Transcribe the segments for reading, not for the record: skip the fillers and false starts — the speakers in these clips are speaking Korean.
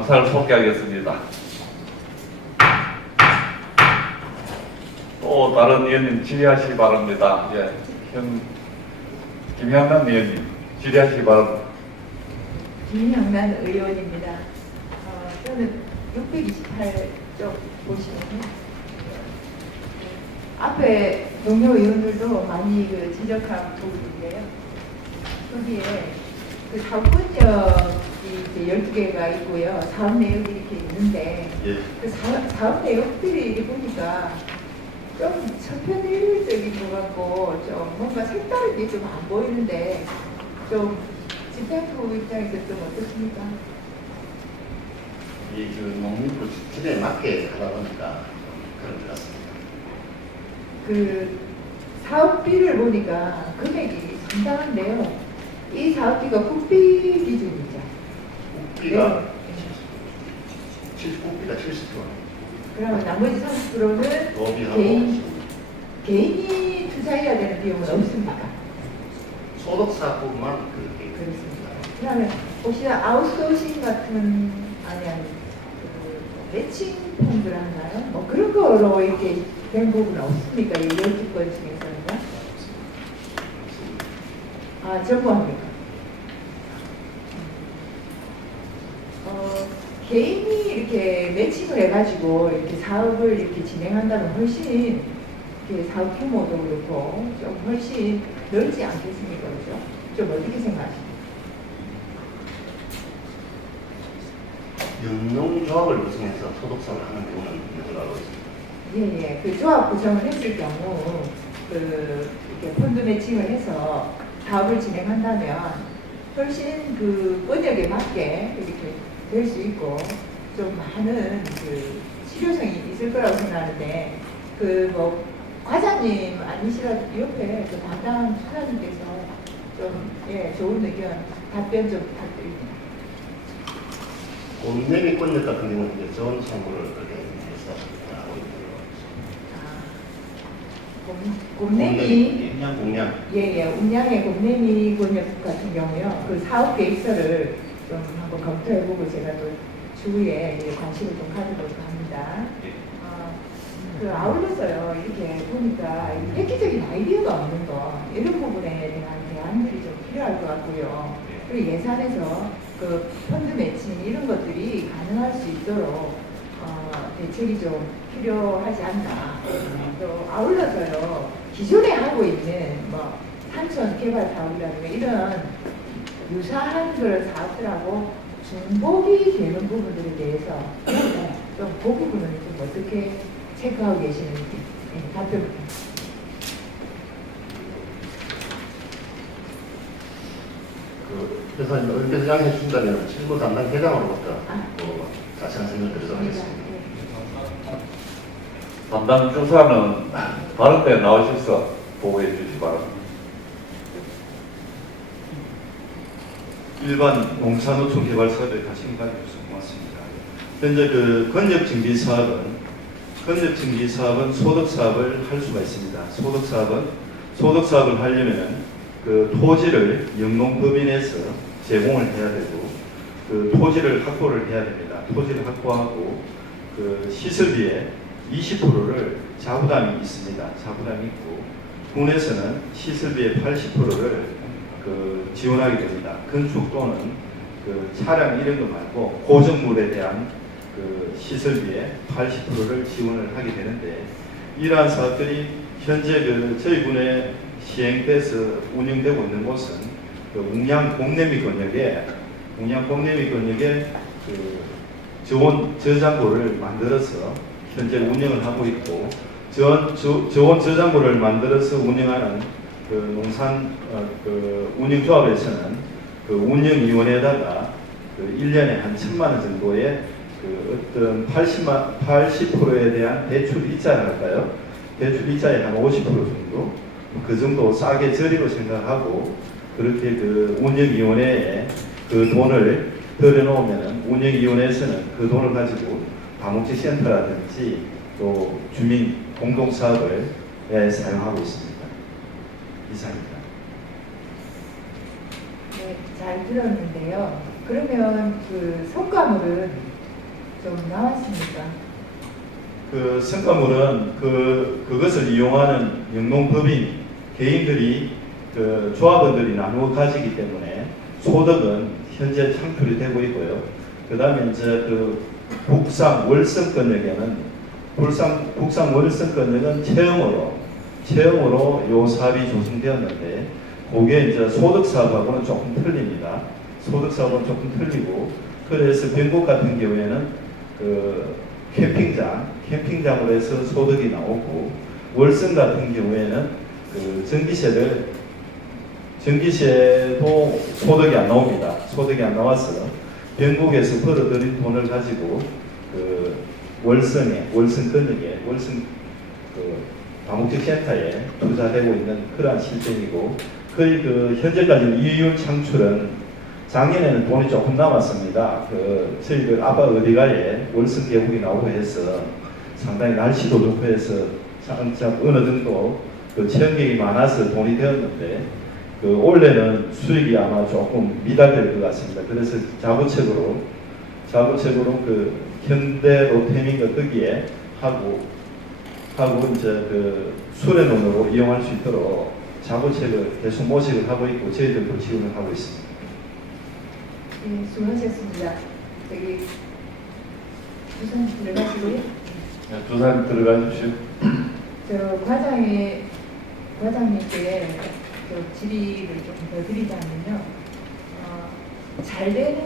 감사를 소개하겠습니다. 또 다른 의원님 질의하시기 바랍니다. 예, 김향남 의원님 질의하시기 바랍니다. 김향남 의원입니다. 저는 628쪽 보시면 앞에 동료 의원들도 많이 지적한 부분인데요. 거기에 사업권역이 이제 12개가 있고요. 사업 내역이 이렇게 있는데 예. 사업 내역들이 이렇게 보니까 좀 천편일률적인 것 같고 좀 뭔가 색다른 게 좀 안 보이는데 좀 집행부 입장에서 좀 어떻습니까? 농림부 지침에 맞게 하다 보니까 그런 것 같습니다. 사업비를 보니까 금액이 상당한데요. 이 사업비가 국비 기준이죠. 국비가 네. 국비가 70%. 그러면 나머지 30%는 로비하고 개인이 투자해야 되는 비용은 없습니까? 소득사업만 그렇게 그렇습니다. 그러면 혹시 아웃소싱 같은 매칭 펀드를 하나요? 뭐 그런 거로 이렇게 된 부분은 없습니까? 이 12건 중에서는? 전부 합니까? 개인이 이렇게 매칭을 해가지고 이렇게 사업을 이렇게 진행한다면 훨씬 이렇게 사업 규모도 그렇고 좀 훨씬 넓지 않겠습니까? 그죠? 좀 어떻게 생각하십니까? 영농조합을 구성해서 소득사업을 하는 경우는 있는 걸로 알고 있습니다. 예. 그 조합 구성을 했을 경우 이렇게 펀드 매칭을 해서 사업을 진행한다면 훨씬 권역에 맞게 이렇게 될 수 있고 좀 많은 실효성이 있을 거라고 생각하는데 뭐 과장님 아니시라도 옆에 담당 수사님께서 좀 좋은 의견 답변 좀 부탁드립니다. 곰내미 권역 같은 경우는 이제 전 선물을 그렇게 해서 하고 있는 걸로 곰내미 공량 운양의 곰내미 권역 같은 경우요. 사업 계획서를 좀 한번 검토해보고 제가 또 주위에 관심을 좀 가져볼까 합니다. 아울러서요, 이렇게 보니까 획기적인 아이디어가 없는 거, 이런 부분에 대한 대안들이 좀 필요할 것 같고요. 그리고 예산에서 펀드 매칭 이런 것들이 가능할 수 있도록 대책이 좀 필요하지 않나. 또 아울러서요, 기존에 하고 있는 뭐 산촌 개발 사업이라든가 이런 유사한 그런 사업들하고 중복이 되는 부분들에 대해서 좀 그 부분은 좀 어떻게 체크하고 계시는지 답변 부탁드립니다. 그래서 얼핏 해 준다면 실무 담당 회장으로부터 자세한 설명 드리도록 하겠습니다. 담당 주사는 다른 때 나오셔서 보고해 주시기 바랍니다. 일반 농산노총 개발 사업에 관심 가져주셔서 고맙습니다. 현재 건립증기 사업은 소득 사업을 할 수가 있습니다. 소득 사업을 하려면 토지를 영농법인에서 제공을 해야 되고 토지를 확보를 해야 됩니다. 토지를 확보하고 시설비의 20%를 자부담이 있습니다. 자부담이 있고 군에서는 시설비의 80%를 지원하게 됩니다. 건축 또는 차량 이런 거 말고 고정물에 대한 시설비의 80%를 지원을 하게 되는데 이러한 사업들이 현재 저희 군에 시행돼서 운영되고 있는 곳은 웅양 공내미 권역에 저온 저장고를 만들어서 현재 운영을 하고 있고 저온 저장고를 만들어서 운영하는 농산 운영조합에서는 운영위원회에다가 1년에 한 1,000만 원 정도의 어떤 80%에 대한 대출 이자를 할까요? 대출 이자의 한 50% 정도 그 정도 싸게 저리로 생각하고 그렇게 운영위원회에 돈을 들여놓으면 운영위원회에서는 그 돈을 가지고 다목지센터라든지 또 주민 공동사업을 사용하고 있습니다. 이상입니다. 네, 잘 들었는데요. 그러면 성과물은 좀 나왔습니까? 그 성과물은 그것을 이용하는 영농법인 개인들이 그 조합원들이 나누어 가지기 때문에 소득은 현재 창출이 되고 있고요. 그 다음에 이제 그 북상 월성권역에는 북상 월성권역은 체험으로 요 사업이 조성되었는데 그게 이제 소득 사업하고는 조금 틀립니다. 소득 사업은 조금 틀리고 그래서 변곡 같은 경우에는 그 캠핑장으로 해서 소득이 나오고 월성 같은 경우에는 그 전기세도 소득이 안 나옵니다. 소득이 안 나와서 변곡에서 벌어들인 돈을 가지고 그 월성권역에 월성 그 다목적 센터에 투자되고 있는 그러한 실정이고 거의 그 현재까지 이윤 창출은 작년에는 돈이 조금 남았습니다. 그 저희들 아빠 어디가에 월성 계곡이 나오고 해서 상당히 날씨도 좋고 해서 어느 정도 그 체험객이 많아서 돈이 되었는데 그 올해는 수익이 아마 조금 미달될 것 같습니다. 그래서 자부책으로 그 현대 로테밍을 거기에 하고 이제 그 수련원으로 이용할 수 있도록 자부책을 계속 모색을 하고 있고 저희들도 지원을 하고 있습니다. 네, 수고하셨습니다. 여기 부산 들어가시고요. 네, 두산 들어가십시오. 저 과장님께 그 질의를 조금 더 드리자면요. 잘 되는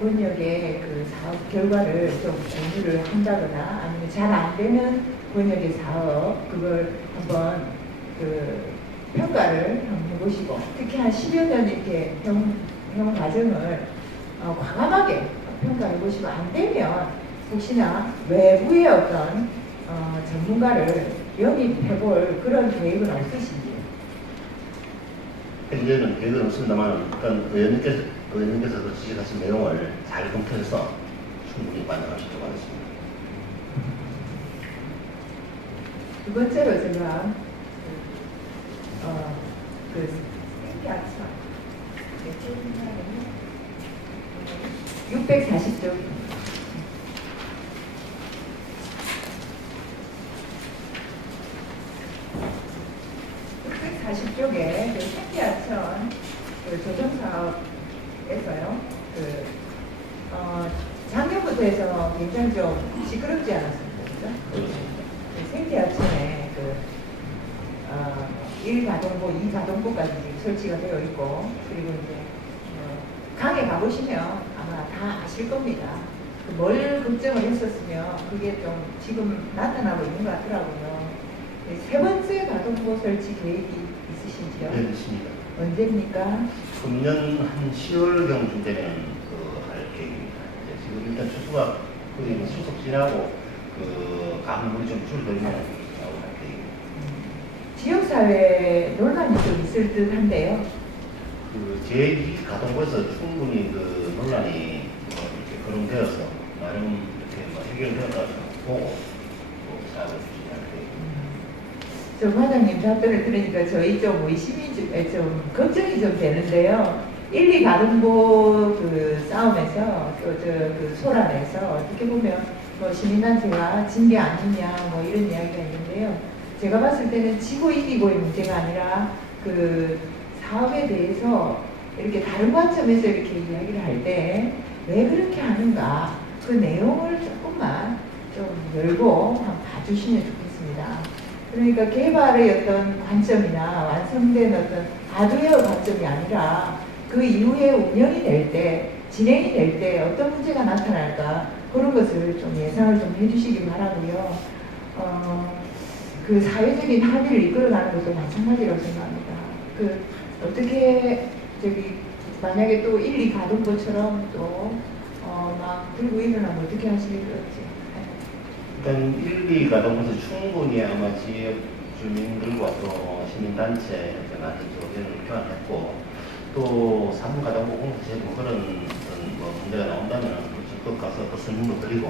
권역의 그 사업 결과를 좀 공유를 한다거나 아니면 잘 안 되는 권역의 사업 그걸 한번 그 평가를 한번 해보시고 특히 한 10여 년 이렇게 병 과정을 과감하게 평가해 보시고 안 되면 혹시나 외부의 어떤 전문가를 영입해 볼 그런 계획은 없으신지? 현재는 계획은 없습니다만 일단 의원님께서 지시하신 내용을 잘 검토해서 충분히 반영할 수 있도록 하겠습니다. 두 번째로 제가 그 생계아차 640조 640쪽에 그 생계하천 그 조정사업에서요. 작년부터 해서 굉장히 좀 시끄럽지 않았습니까? 그죠? 그렇습니다. 그 생계하천에 그 1가동보, 2가동보까지 설치가 되어 있고 그리고 이제 강에 가보시면 아마 다 아실 겁니다. 뭘 걱정을 했었으면 그게 좀 지금 나타나고 있는 것 같더라고요. 세 번째 가동보 설치 계획이 있으신지요? 네, 있습니다. 언제입니까? 금년 한 10월경쯤 되면 할 계획입니다. 지금 일단 추수가 거의 수석 지나고 그 가물물이 좀 줄어들면 할 계획입니다. 지역사회 논란이 좀 있을 듯 한데요. 그 제2 가동부에서 충분히 그 논란이 이렇게 거론되어서 나름 이렇게 해결되었다고 보고 사업을 추진할 계획입니다. 저 과장님 답변을 들으니까 저희 좀 의심이 좀 걱정이 좀 되는데요. 1, 2가동보 그 싸움에서 그 소란에서 어떻게 보면 뭐 시민단체가 진 게 아니냐 뭐 이런 이야기가 있는데요. 제가 봤을 때는 지고 이기고의 문제가 아니라 그 사업에 대해서 이렇게 다른 관점에서 이렇게 이야기를 할 때 왜 그렇게 하는가 그 내용을 조금만 좀 열고 한번 봐주시면 좋겠습니다. 그러니까 개발의 어떤 관점이나 완성된 어떤 하드웨어 관점이 아니라 그 이후에 운영이 될 때, 진행이 될 때 어떤 문제가 나타날까 그런 것을 좀 예상을 좀 해주시기 바라고요. 그 사회적인 합의를 이끌어가는 것도 마찬가지라고 생각합니다. 그 어떻게 만약에 또 1, 2가동보처럼 또 막 들고 일어나면 어떻게 하시겠지? 일단 1, 2가동부에서 충분히 아마 지역 주민들과 또 시민단체 많은 의견을 교환했고 또 3가동부 공사제도 그런 뭐 문제가 나온다면 적극 가서 그 설명도 드리고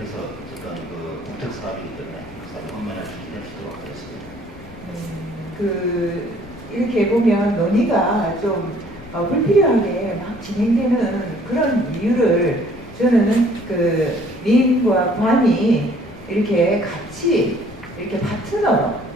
해서 어쨌든 그 국책 사업이기 때문에 그 사업이 원만하게 진행될 수 있도록 하겠습니다. 그 이렇게 보면 논의가 좀 불필요하게 막 진행되는 그런 이유를 저는 그 민과 관이 이렇게 같이 이렇게 파트너로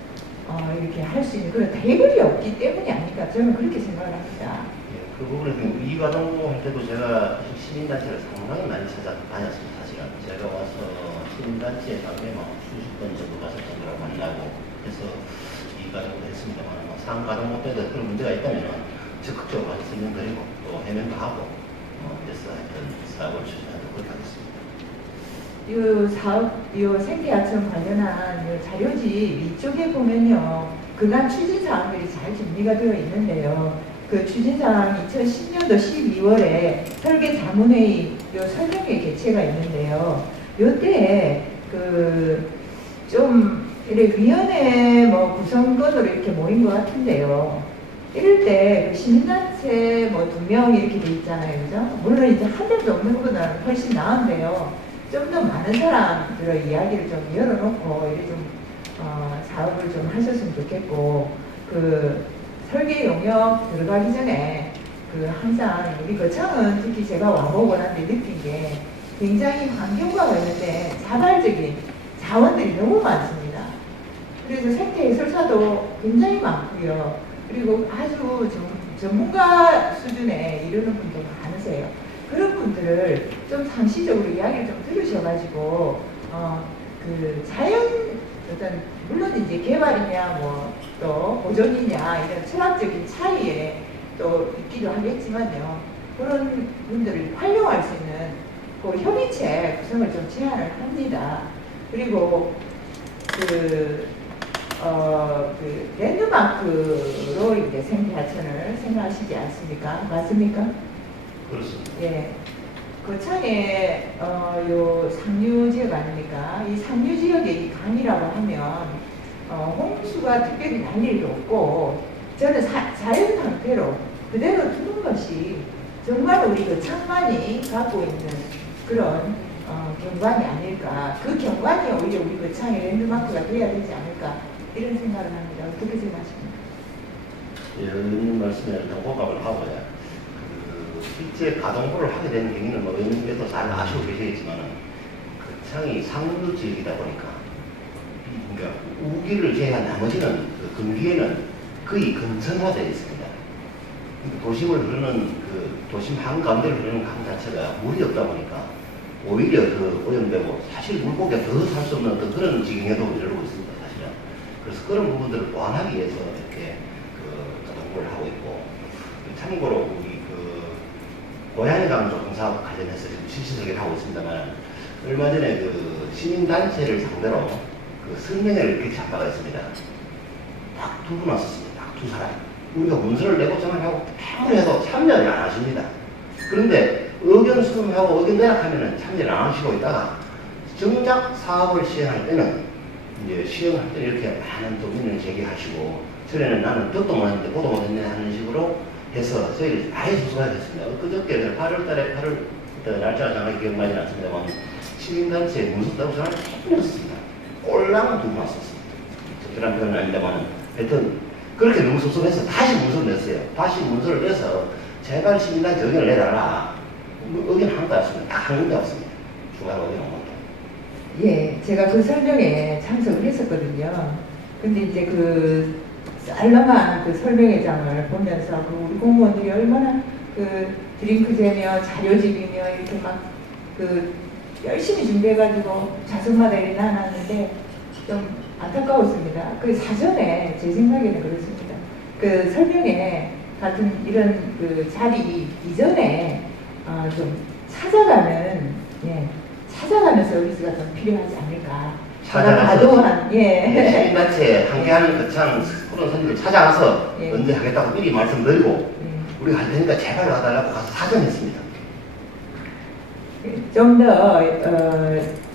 이렇게 할 수 있는 그런 테이블이 없기 때문이 아닐까 저는 그렇게 생각을 합니다. 예, 그 부분에서 이과정부 할 때도 제가 시민단체를 상당히 많이 찾아다녔습니다. 사실은 제가 와서 시민단체에 가면 막 수십 번 정도 가서 분들하고 만나고 해서 이과정부 했습니다만 상과정부 때도 그런 문제가 있다면 적극적으로 가서 설명드리고 또 해명도 하고 그래서 하여튼 사업을 추진하도록 그렇게 하겠습니다. 이 사업, 이 생태하천 관련한 이 자료지 위쪽에 보면요, 그간 추진 사항들이 잘 정리가 되어 있는데요. 그 추진 사항 2010년도 12월에 설계 자문회의 요 설명회 개최가 있는데요. 요때 좀 이렇게 위원회 뭐 구성권으로 이렇게 모인 것 같은데요. 이럴 때그 시민단체 뭐 2명 이렇게 돼 있잖아요, 그죠? 물론 이제 한 명도 없는 것보다는 훨씬 나은데요. 좀 더 많은 사람들의 이야기를 좀 열어놓고 이렇게 좀 사업을 좀 하셨으면 좋겠고, 그 설계 용역 들어가기 전에 그 항상 우리 거창은 특히 제가 와보고 난데 느낀 게 굉장히 환경과 관련된 자발적인 자원들이 너무 많습니다. 그래서 생태 해설사도 굉장히 많고요. 그리고 아주 전문가 수준에 이르는 분도 많으세요. 그런 분들을 좀 상시적으로 이야기를 좀 들으셔가지고 그 자연 어떤 물론 이제 개발이냐 뭐 또 보존이냐 이런 철학적인 차이에 또 있기도 하겠지만요. 그런 분들을 활용할 수 있는 그 협의체 구성을 좀 제안을 합니다. 그리고 그 랜드마크로 이제 생태하천을 생각하시지 않습니까? 맞습니까? 그렇습니다. 예. 거창에 요 상류 지역 아닙니까? 이 상류 지역의 이 강이라고 하면 홍수가 특별히 날 일도 없고 저는 자연 상태로 그대로 두는 것이 정말 우리 거창만이 갖고 있는 그런 경관이 아닐까. 그 경관이 오히려 우리 거창의 랜드마크가 돼야 되지 않을까 이런 생각을 합니다. 어떻게 생각하십니까? 의원님 말씀에 공감을 하고요. 실제 가동부를 하게 되는 경우는 뭐 의원님께서 잘 아시고 계시겠지만 거창이 상류 지역이다 보니까 그러니까 우기를 제외한 나머지는 그 금기에는 거의 근선화되어 있습니다. 도심을 흐르는 그 도심 한가운데를 흐르는 강 자체가 물이 없다 보니까 오히려 더 오염되고 사실 물고기가 더 살 수 없는 어떤 그런 지경에도 이르고 있습니다. 사실은. 그래서 그런 부분들을 보완하기 위해서 이렇게 그 가동부를 하고 있고 참고로 우리 고양이 강조공 사업 관련해서 지금 실시설계를 하고 있습니다만 얼마 전에 그 시민단체를 상대로 그 설명회를 개최한 바가 있습니다. 딱 2분 왔었습니다. 딱 2사람. 우리가 문서를 내고 전화하고 아무리 해도 참여를 안 하십니다. 그런데 의견 수렴하고 의견 내락하면은 참여를 안 하시고 있다가 정작 사업을 시행할 때는 이제 시행할 때 이렇게 많은 도민을 제기하시고 전에는 나는 듣도 못했는데 보도 못했네 하는 식으로 해서 저희를 아예 수습하게 됐습니다. 그저께 8월달에 8월 날짜가 정확히 기억나지 않습니다만 시민단체에 문서 따고 전화를 했습니다. 꼴랑 2분 왔었습니다. 적절한 표현은 아닙니다만 하여튼 그렇게 너무 섭섭해서 다시 문서를 냈어요. 다시 문서를 내서 제발 시민단체 의견을 내달라. 의견 하나도 없습니다. 딱 한 군데 왔습니다. 추가로 의견 한 것도. 예, 제가 그 설명에 참석을 했었거든요. 근데 이제 그 썰렁한 그 설명회장을 보면서 그 우리 공무원들이 얼마나 그 드링크제며 자료집이며 이렇게 막 그 열심히 준비해가지고 좌석마다 이렇게 나눴는데 좀 안타까웠습니다. 그 사전에 제 생각에는 그렇습니다. 그 설명회 같은 이런 그 자리 이전에 좀 찾아가는 찾아가는 서비스가 좀 필요하지 않을까. 찾아가서 예. 시민단체 함께하는 거창 그런 선생님을 찾아가서 예. 언제 하겠다고 미리 말씀드리고 우리가 할 테니까 제발 와달라고 가서 사전했습니다. 좀 더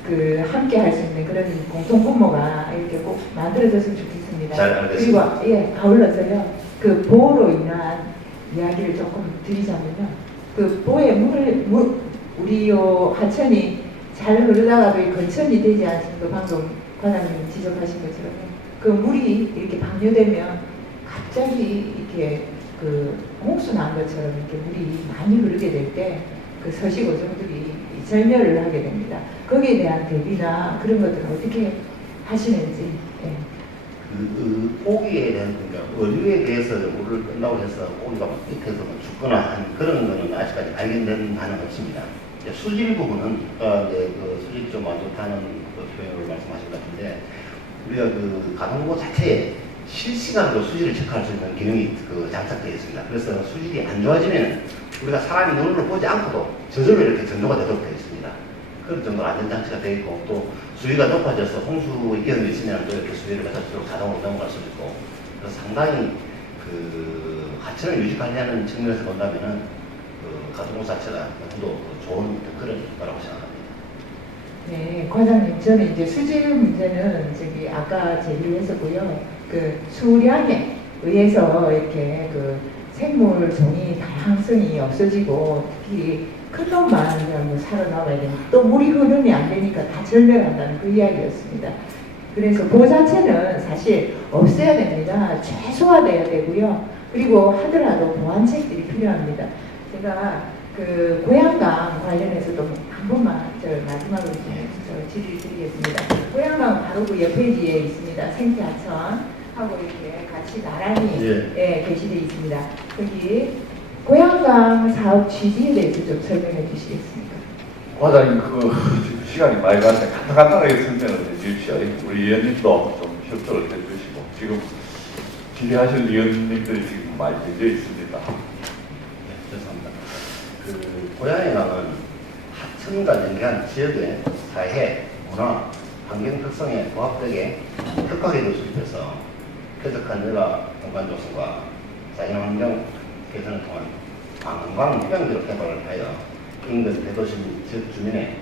그 함께 할 수 있는 그런 공통 분모가 이렇게 꼭 만들어졌으면 좋겠습니다. 잘 알겠습니다. 그리고 아울러서요 그 보호로 인한 이야기를 조금 드리자면요, 그 보호의 우리 요 하천이 잘 흐르다가도 이 건천이 되지 않습니까? 방금 과장님 지적하신 것처럼 그 물이 이렇게 방류되면 갑자기 이렇게 그 홍수 난 것처럼 이렇게 물이 많이 흐르게 될 때 그 서식어종들이 절멸을 하게 됩니다. 거기에 대한 대비나 그런 것들은 어떻게 하시는지. 예. 그 포기에 대한 그러니까 의료에 대해서 연구를 끝나고 해서 포기가 밑에서 죽거나 한 그런 거는 아직까지 발견된 바는 없습니다. 이제 수질 부분은 이제 그 수질 좀 안 좋다는 그 표현을 말씀하신 것 같은데 우리가 그 가동보 자체에 실시간으로 수질을 체크할 수 있는 기능이 그 장착되어 있습니다. 그래서 수질이 안 좋아지면 우리가 사람이 눈으로 보지 않고도 저절로 이렇게 전도가 되도록 되어 있습니다. 그런 정도로 안전장치가 되어 있고 또 수위가 높아져서 홍수 위험이 있으면 또 이렇게 수위를 맞춰주도록 자동으로 넘어갈 수도 있고 그래서 상당히 그 하천을 유지 관리하는 측면에서 본다면은 그 가동보 자체가 또 좋은 그런 거라고 생각합니다. 네, 과장님, 저는 이제 수질 문제는 저기 아까 제기를 했었고요. 그 수량에 의해서 이렇게 그 생물 종이 다양성이 없어지고 특히 큰 놈만 그냥 뭐 살아남아야 되는 또 물이 흐름이 안 되니까 다 절멸한다는 그 이야기였습니다. 그래서 그 자체는 사실 없애야 됩니다. 최소화돼야 되고요. 그리고 하더라도 보완책들이 필요합니다. 제가 그 고양강 관련해서도 한 번만 저 마지막으로 저 질의를 드리겠습니다. 고양강 바로 그 옆에 있습니다. 생태하천하고 이렇게 같이 나란히 예, 게시되어 있습니다. 거기 고양강 사업 취지에 대해서 좀 설명해 주시겠습니까? 과장님 그 시간이 많이 가는데 간단하게 설명을 해주십시오. 우리 위원님도 좀 협조를 해주시고 지금 질의하실 위원님들이 지금 많이 되어 있습니다. 네, 죄송합니다. 그 고양이강은 하천과 연계한 지역의 사회, 문화, 환경 특성에 부합되게 특화계도 수립해서 쾌적한 여가 공간 조성과 자연환경 개선을 통한 관광 휴양지로 개발을 하여 인근 대도시 지역 주민의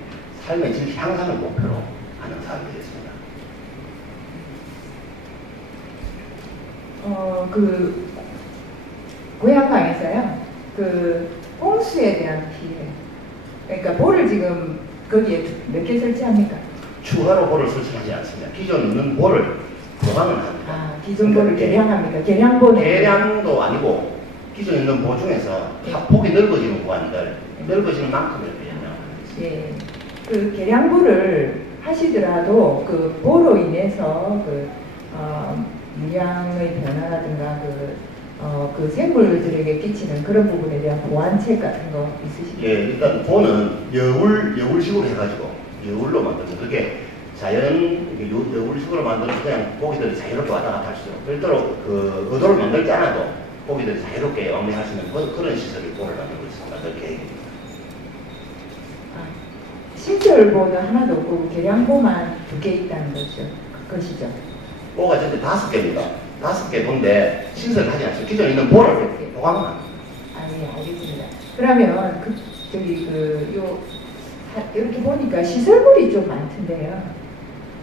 삶의 질 향상을 목표로 하는 사업이 되겠습니다. 그 고양강에서요. 그 홍수에 대한 피해. 그러니까 볼을 지금 거기에 몇 개 설치합니까? 추가로 볼을 설치하지 않습니다. 기존 있는 볼을 보강을 합니다. 아, 기존 볼을 개량합니까? 개량본에 개량도 아니고 기존 있는 보 중에서 폭이 넓어지는 보안들, 넓어지는 만큼을 개량하는 예. 그 개량볼을 하시더라도 그 보로 인해서 그 유량의 변화라든가 그 생물들에게 끼치는 그런 부분에 대한 보완책 같은 거 있으십니까? 예, 일단 보는 여울식으로 해가지고 여울로 만드는 그게 자연 여울식으로 만들어서 그냥 고기들이 자유롭게 왔다 갔다 할 수 있도록 별도로 그 의도를 만들지 않아도 고기들이 자유롭게 왕래할 수 있는 그런 시설을 보를 만들고 있습니다. 그 계획입니다. 신설보는 하나도 없고 개량보만 2개 있다는 것이죠. 보가 전체 5개입니다. 5개 본데 신설하지 않습니다. 기존에 있는 보를 보강만. 예, 알겠습니다. 그러면 이렇게 보니까 시설물이 좀 많던데요.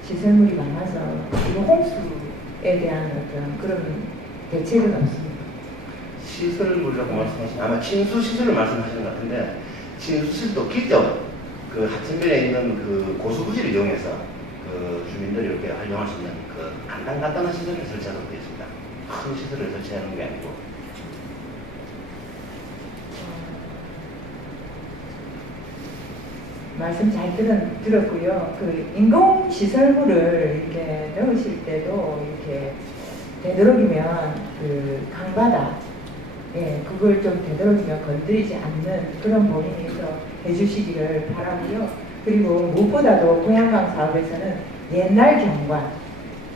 시설물이 많아서 이거 홍수에 대한 어떤 그런 대책은 없습니다. 시설물이라고 말씀하시면 아마 침수 시설을 말씀하시는 것 같은데 침수 시설도 기존 그 하천변에 있는 그 고수부지를 이용해서 그 주민들이 이렇게 활용할 수 있는 그 간단한 시설을 설치하도록 되어 있습니다. 큰 시설을 설치하는 게 아니고. 말씀 잘 들었고요. 그 인공 시설물을 이렇게 넣으실 때도 이렇게 되도록이면 그 강바다, 예, 그걸 좀 되도록이면 건드리지 않는 그런 범위에서 해주시기를 바라고요. 그리고 무엇보다도 고양강 사업에서는 옛날 경관,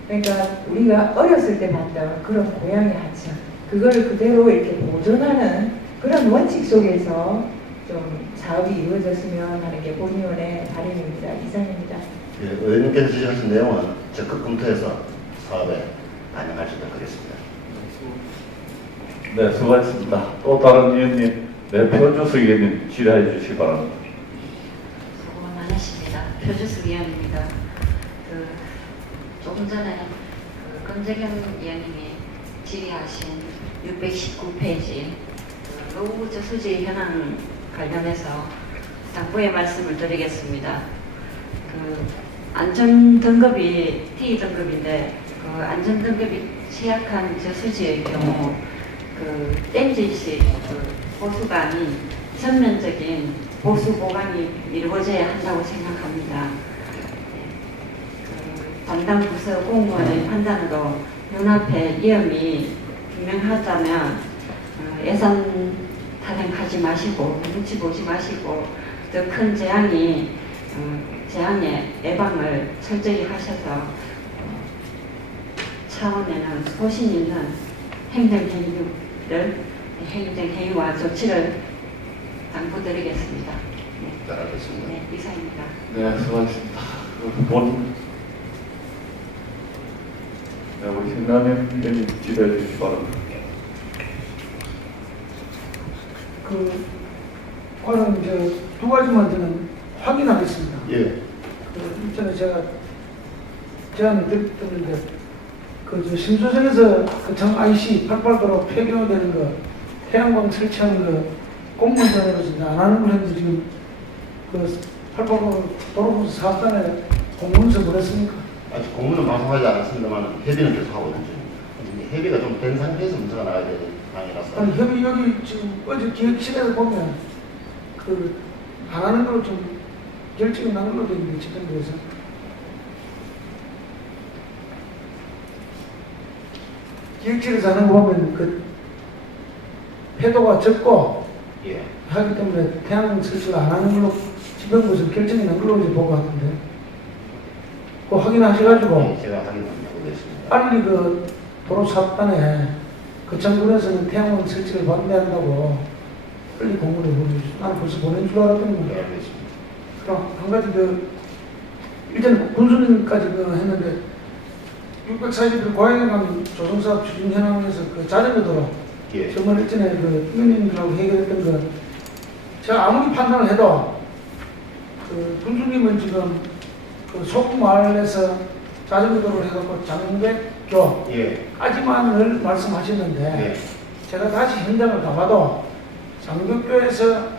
그러니까 우리가 어렸을 때 봤던 그런 고양이 하천, 그걸 그대로 이렇게 보존하는 그런 원칙 속에서 좀 사업이 이루어졌으면 하는 게 본의원의 바람입니다. 이상입니다. 예, 의원님께서 지적하신 내용은 적극 검토해서 사업에 반영할 수 있도록 하겠습니다. 네, 수고하셨습니다. 또 다른 위원님, 네, 표주수 위원님 질의해 주시기 바랍니다. 수고 많으십니다. 표주수 위원입니다. 조금 전에 권재경 위원님이 질의하신 619페이지 노후 저수지 현황 관련해서 당부의 말씀을 드리겠습니다. 안전등급이 T등급인데 안전등급이 취약한 저수지의 경우 댐지식 호수관이 전면적인 보수 보강이 이루어져야 한다고 생각합니다. 그 담당 부서 공무원의 판단으로 눈앞에 위험이 분명하다면 예산 타령하지 마시고 눈치 보지 마시고 더 큰 재앙의 예방을 철저히 하셔서 차원에는 소신 있는 행정행위와 조치를 당부드리겠습니다. 네, 잘하겠습니다. 네, 이상입니다. 네, 수고하셨습니다. 네, 우리 신남현 의원님 지도해 주시기 바랍니다. 오늘 이제 두 가지만 저는 확인하겠습니다. 예. 전에 제가 제안을 드렸는데 저 신소생에서 정 IC 88도로 폐교되는 거 태양광 설치하는 거 공무원단으로서 이제 안 하는 걸 했는데 지금 88도 도로부서 사업단에 공문서 보냈습니까? 아직 공문은 방송하지 않았습니다만 협의는 계속 하고 있는 중입니다. 협의가 좀 된 상태에서 문제가 나와야 되는 상황이라서. 아니 협의 여기 지금 어제 기획실에서 보면 안 하는 걸로 좀 결정이 난 걸로 되어 있는데 집행부에서 기획실에서 하는 거 보면 폐도가 적고 예. 하기 때문에 태양광 설치를 안 하는 걸로 집행부에서 결정이 난 걸로 이제 보고하는데 그거 확인하셔가지고 예, 제가 확인하고 있습니다. 빨리 도로 사업단에 거창군에서는 태양광 설치를 반대한다고 빨리 공문을 보내주시죠. 나는 벌써 보낸 줄 알았더니 네, 알겠습니다. 그럼 한 가지 일단 군수님까지 했는데 640일 고양이강 조성사업 추진 현황에서 자전거도로 예. 정말 일전에 의원님들하고 해결했던 거 제가 아무리 판단을 해도 군수님은 지금 소금마을에서 자전거도로를 해갖고 장백교까지만을 예. 말씀하셨는데 예. 제가 다시 현장을 가봐도 장벽교에서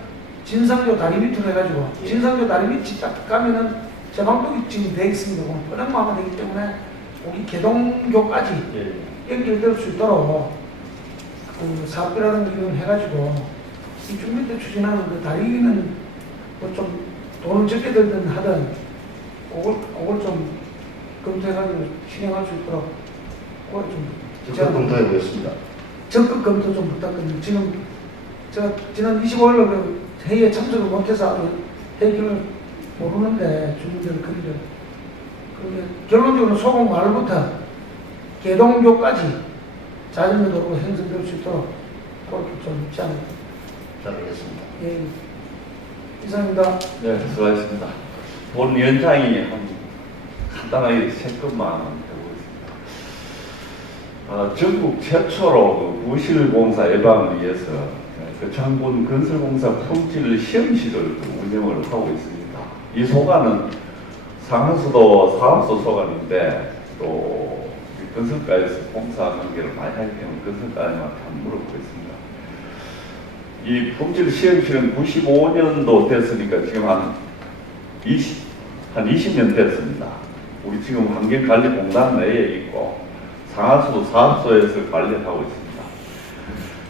진상교 다리 밑으로 해가지고 예. 진상교 다리 밑이 딱 가면은 제 방법이 지금 되어 있습니다. 뻔한마음이 되기 때문에 우리 개동교까지 예. 연결될 수 있도록 사업비라는 걸 해가지고 이 준비 때 추진하는 다리는 좀 돈을 적게 들든 하든 그걸 좀 검토해가지고 실행할 수 있도록 그걸 좀 적극 검토해 보겠습니다. 적극 검토 좀 부탁드립니다. 지금 제가 지난 25일 회의에 참석을 못해서 회의를 모르는데 주민들 그런데 결론적으로 소금 마을부터 개동교까지 자전거 도로가 형성될 수 있도록 그렇게 좀 제안합니다. 잘하겠습니다. 예, 이상입니다. 네, 수고하셨습니다. 본 위원장이 간단하게 체크만 해보겠습니다. 전국 최초로 부실공사 예방을 위해서 거창군 건설공사 품질 시험실을 운영을 하고 있습니다. 이 소관은 상하수도 사업소 소관인데 또 건설가에서 공사 관계를 많이 하기 때문에 건설가님한테 한번 물어보고 있습니다. 이 품질 시험실은 95년도 됐으니까 지금 한 20년 됐습니다. 우리 지금 환경관리공단 내에 있고 상하수도 사업소에서 관리하고 있습니다.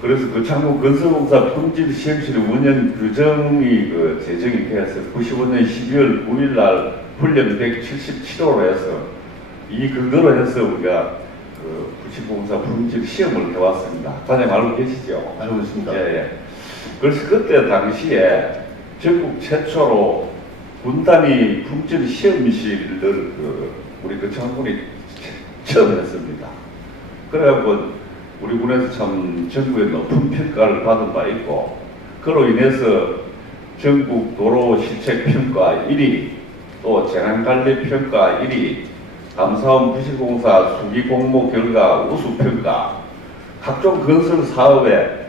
그래서 거창군 건설공사 품질 시험실 운영 규정이 제정이 되어서 95년 12월 9일 날 훈련 177호로 해서 이 근거로 해서 우리가 부실공사 품질 시험을 해왔습니다. 과장님 알고 계시죠? 알고 있습니다. 예, 예. 그래서 그때 당시에 전국 최초로 군단위 품질 시험실을 우리 거창군이 처음 했습니다. 그래갖고 우리 군에서 참 전국에 높은 평가를 받은 바 있고 그로 인해서 전국 도로 실책 평가 1위 또 재난관리 평가 1위 감사원 부실공사 수기 공모 결과 우수 평가 각종 건설 사업에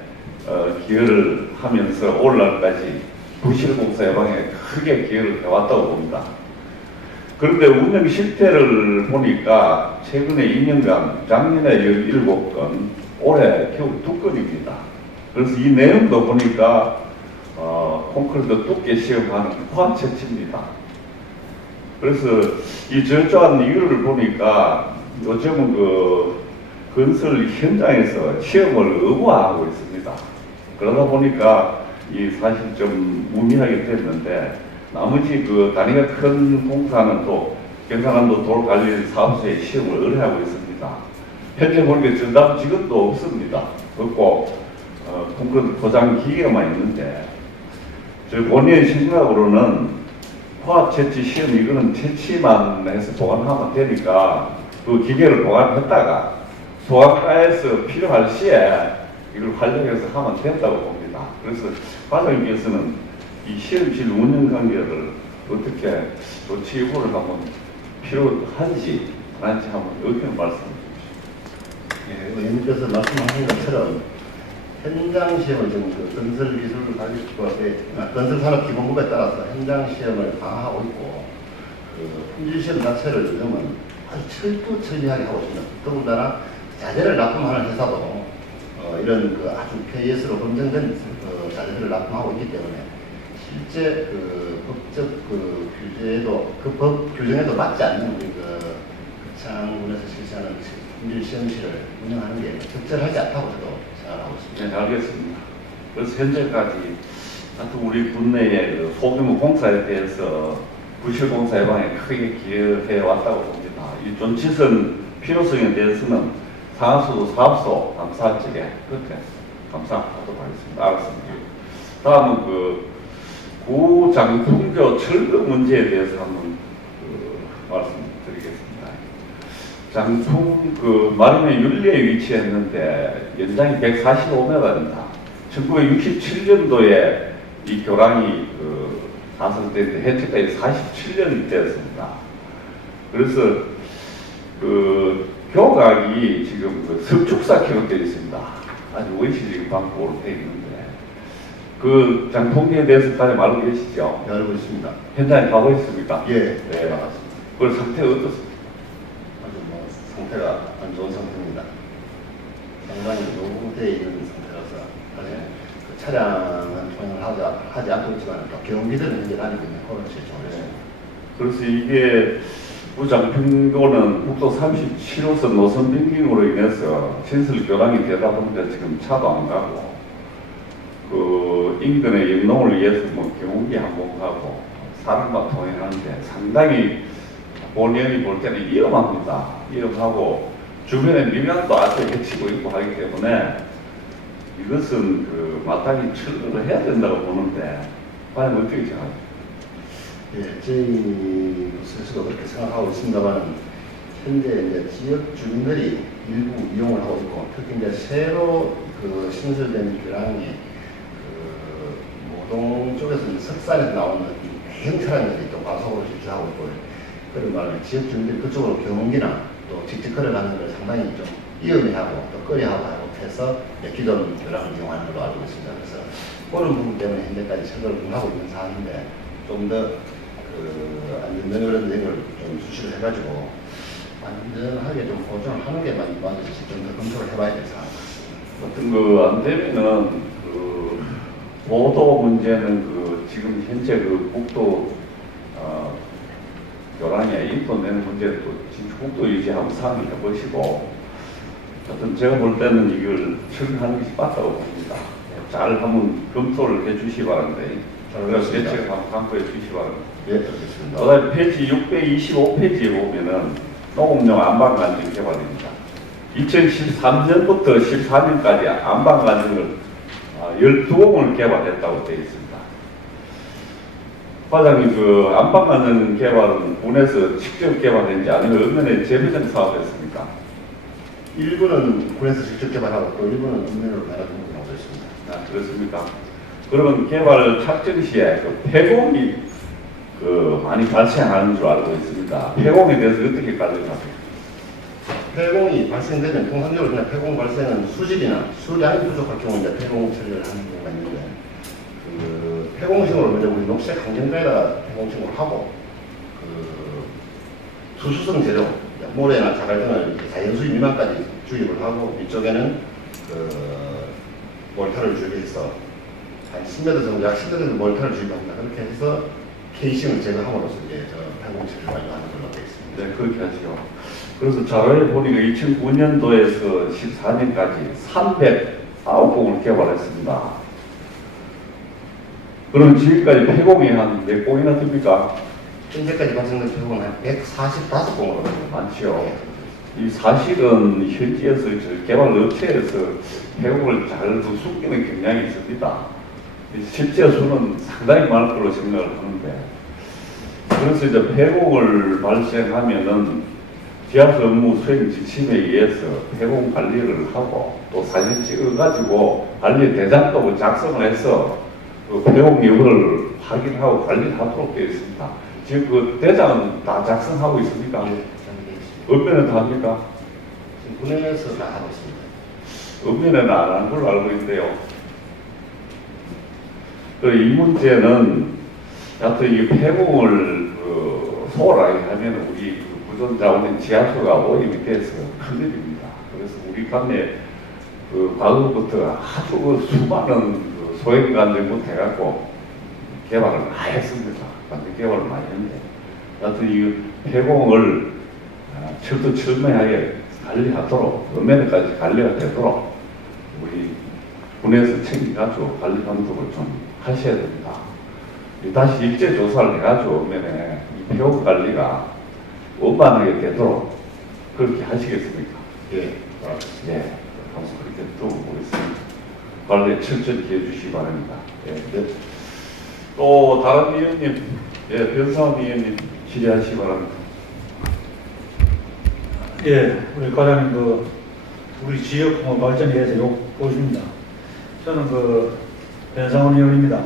기여를 하면서 오늘날까지 부실공사 예방에 크게 기여를 해왔다고 봅니다. 그런데 운영 실태를 보니까 최근에 2년간 작년에 17건, 올해 겨우 2건입니다. 그래서 이 내용도 보니까 콘크리트 두께 시험하는 포함체치입니다. 그래서 이 저조한 이유를 보니까 요즘은 건설 현장에서 시험을 의무화하고 있습니다. 그러다 보니까 이 사실 좀 무미하게 됐는데 나머지 그 단위가 큰 공사는 또 경상남도 도로관리 사업소에 시험을 의뢰하고 있습니다. 현재 보니까 전담 직원도 없습니다. 없고 콘크리트 포장 기계만 있는데 저희 본인의 생각으로는 화학 채취 시험 이거는 채취만 해서 보관하면 되니까 그 기계를 보관했다가 소각가에서 필요할 시에 이걸 활용해서 하면 된다고 봅니다. 그래서 과장님께서는 이 시험실 운영 관계를 어떻게 조치 여부를 한번 필요한지 아닌지 한번 의견 말씀해 주십시오. 예, 의원님께서 말씀하신 것처럼 현장 시험을 지금 그 건설산업기본법에 따라서 현장 시험을 강화하고 있고 그 품질 시험 자체를 요즘은 아주 철두철미하게 하고 있습니다. 더군다나 자재를 납품하는 회사도 이런 그 아주 KS로 검증된 자재들을 납품하고 있기 때문에 실제 그 법적 그 규제도 그 법 규정에도 맞지 않는 우리 그 창군에서 실시하는 품질 시험실을 운영하는 게 적절하지 않다고 저도 생각하고 있습니다. 네, 알겠습니다. 그래서 현재까지 하여튼 우리 국내의 그 소규모 공사에 대해서 부실공사 예방에 크게 기여해 왔다고 봅니다. 이 존치선 필요성에 대해서는 상하수도 사업소 감사 측에 그렇게 감사하도록 하겠습니다. 알았습니다. 다음은 그 구장풍교 철거 문제에 대해서 한번 말씀드리겠습니다. 장풍 그 마름의 윤리에 위치했는데 연장이 145m입니다. 1967년도에 이 교량이 가설됐는데 현재까지 47년이 되었습니다. 그래서 그 교각이 지금 그 석축사 기록되어 있습니다. 아주 원시적인 방법으로 되어 있는데 그 장풍기에 대해서 다들 알고 계시죠? 네, 알고 있습니다. 현장에 가고 있습니까? 예, 네. 나갔습니다. 그 상태가 어떻습니까? 아주 뭐 상태가 안 좋은 상태입니다. 상당히 노후되어 있는 상태라서 사실 그 차량은 통행을 하지 않고 있지만 또 경비들은 현재 다니고 있는 그런 시점이었습니다. 그래서 이게 부장평도는 국도 37호선 노선 변경으로 인해서 신설 교량이 되다 보니까 지금 차도 안 가고 그 인근의 영농을 위해서 뭐 경운기 항공하고 사람과 통행하는데 상당히 본인이 볼 때는 위험합니다. 위험하고 주변의 미면도 아주 해치고 있고 하기 때문에 이것은 그 마땅히 철거를 해야 된다고 보는데 과연 어떻게 생각하십니까? 예, 저희 스스로 그렇게 생각하고 있습니다만 현재 이제 지역 주민들이 일부 이용을 하고 있고 특히 이제 새로 그 신설된 교량이 그 모동 쪽에서 석산에서 나오는 대형 차량들이 또 과속으로 질주하고 있고 그런 말은 지역 주민들이 그쪽으로 경운기나 또 직직거래 가는 걸 상당히 좀 위험해하고 또 꺼려하고 해서 기존 교량을 이용하는 걸로 알고 있습니다. 그래서 그런 부분 때문에 현재까지 철거를 하고 있는 상황인데 좀 더 그 안전면허 이런 내용을 좀 수시를 해가지고 안전하게 좀 보존하는 게 맞을지 좀 더 검토를 해봐야 될 사항입니다. 어떤 그 안 되면은 그 보도 문제는 그 지금 현재 그 국도 교량에 인도 내는 문제도 지금 국도 유지하고 상의해 보시고 하여튼 제가 볼 때는 이걸 처리하는 것이 맞다고 봅니다. 잘 한번 검토를 해 주시 바랍니다. 그래서 대책을 한번 강구해 주시 바랍니다. 예, 알겠습니다. 그다음에 페이지 625페이지에 보면은 농업용 안방관정 개발입니다. 2013년부터 14년까지 안방관정을 12공을 개발했다고 되어 있습니다. 과장님, 그 안방관정 개발은 군에서 직접 개발했는지 아니면 읍면에 재배정 사업했습니까? 일부는 군에서 직접 개발하고 또 일부는 읍면으로 나눠주고 있습니다. 아, 그렇습니까? 그러면 개발 착정 시에 그 폐공이 그 많이 발생하는 줄 알고 있습니다. 폐공에 대해서 어떻게 가정하세요? 폐공이 발생되면 통상적으로 그냥 폐공 발생은 수질이나 수량이 부족할 경우 이제 폐공 처리를 하는 경우가 있는데 그 폐공식으로 먼저 우리 녹색 항정가에다가 폐공식으로 하고 그 수수성 재료 모래나 자갈 등을 자연수입 미만까지 주입을 하고 이쪽에는 그 몰타를 주입해서 한 10m 정도 약 10m 정도 몰타를 주입합니다. 그렇게 해서 케이싱을 제거함으로써 이제 저 폐공 처리를 완료하는 걸로 되어 있습니다. 네, 그렇게 하죠. 그래서 자료에 보니까 2009년도에서 14년까지 309공을 개발했습니다. 그럼 지금까지 폐공이 한 몇 공이나 됩니까? 현재까지 발생된 폐공은 한 145공으로 많지요. 이 사실은 현지에서 저 개발 업체에서 폐공을 잘 숨기는 경향이 있습니다. 실제 수는 상당히 많을 걸로 생각을 하는데, 그래서 이제 폐공을 발생하면은 지하수 업무 수행 지침에 의해서 폐공 관리를 하고 또 사진 찍어가지고 관리 대장도 작성을 해서 그 폐공 여부를 확인하고 관리를 하도록 되어 있습니다. 지금 그 대장은 다 작성하고 있습니까? 읍면은 다 합니까? 지금 군에서 다 하고 있습니다. 읍면에는 안 한 걸로 알고 있는데요. 이 문제는 하여튼 이 폐공을 소홀하게 하면 우리 구전 자원인 지하수가 오염이 돼서 큰일입니다. 그래서 우리 관내 과거부터 아주 수많은 소행관들부터 해갖고 개발을 많이 했습니다. 관내 개발을 많이 했는데 하여튼 이 폐공을 철두철미하게 관리하도록 읍면에까지 관리가 되도록 우리 군에서 챙겨가지고 관리 감독을 좀 하셔야 됩니다. 다시 일제 조사를 해가지고 읍면에 이 폐공 관리가 원만하게 되도록 그렇게 하시겠습니까? 예. 예. 한번 그렇게 또 보겠습니다. 관리에 철저히 해주시기 바랍니다. 예. 네. 또 다른 위원님, 예, 변상훈 위원님 질의하시기 바랍니다. 예, 우리 과장님 우리 지역 발전에 대해서 욕 보십니다. 저는 변상훈 의원입니다.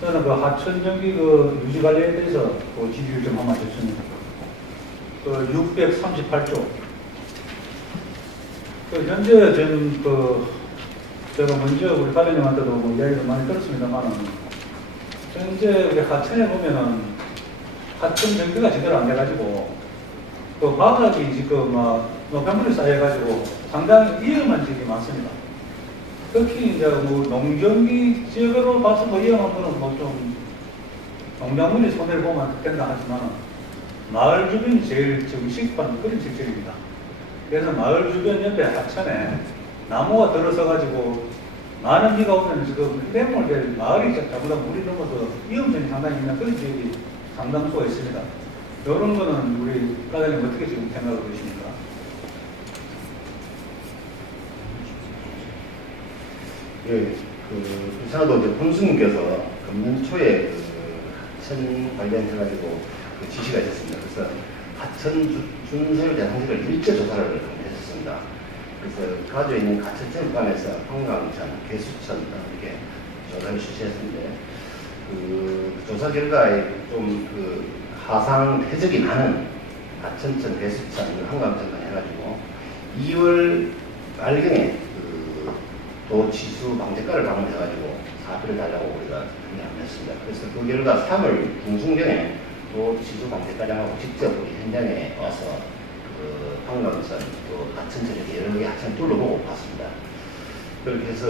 저는 하천전기 유지 관리에 대해서 지지를 좀 한번 해줬습니다. 638조. 현재 제가 먼저 우리 과장님한테도 이야기를 많이 들었습니다만, 현재 우리 하천에 보면은 하천 전기가 제대로 안 돼가지고 바닥이 지금 노폐물이 쌓여가지고 상당히 위험한 지역이 많습니다. 특히 이제 농경기 지역으로 봐서 위험한 거는 좀 농작물이 손해를 보면 된다 하지만 마을 주변이 제일 지금 시급한 그런 직책입니다. 그래서 마을 주변 옆에 하천에 나무가 들어서가지고 많은 비가 오면 지금 폐물을 될 마을이 자꾸다 물이 넘어서 위험성이 상당히 있는 그런 지역이 상당수가 있습니다. 이런 거는 우리 과장님 어떻게 지금 생각을 하십니까? 예, 그렇잖아도 이제 본수님께서 금년 초에 하천 관련해가지고 지시가 있었습니다. 그래서 하천 준설 대상지를 일제 조사를 했었습니다. 그래서 가지고 있는 가천천 포함해서 한강천, 개수천 이렇게 조사를 실시했는데 조사 결과에 좀 하상 해적이 많은 하천천, 개수천, 한강천만 해가지고 2월 말경에 도지수 방제과를 방문해가지고 사표를 달라고 우리가 했습니다. 그래서 그 결과 3월 중순경에 도지수 방제과장하고 직접 우리 현장에 와서 한강천, 또 하천천 이렇게 여러 개 하천 둘러보고 봤습니다. 그렇게 해서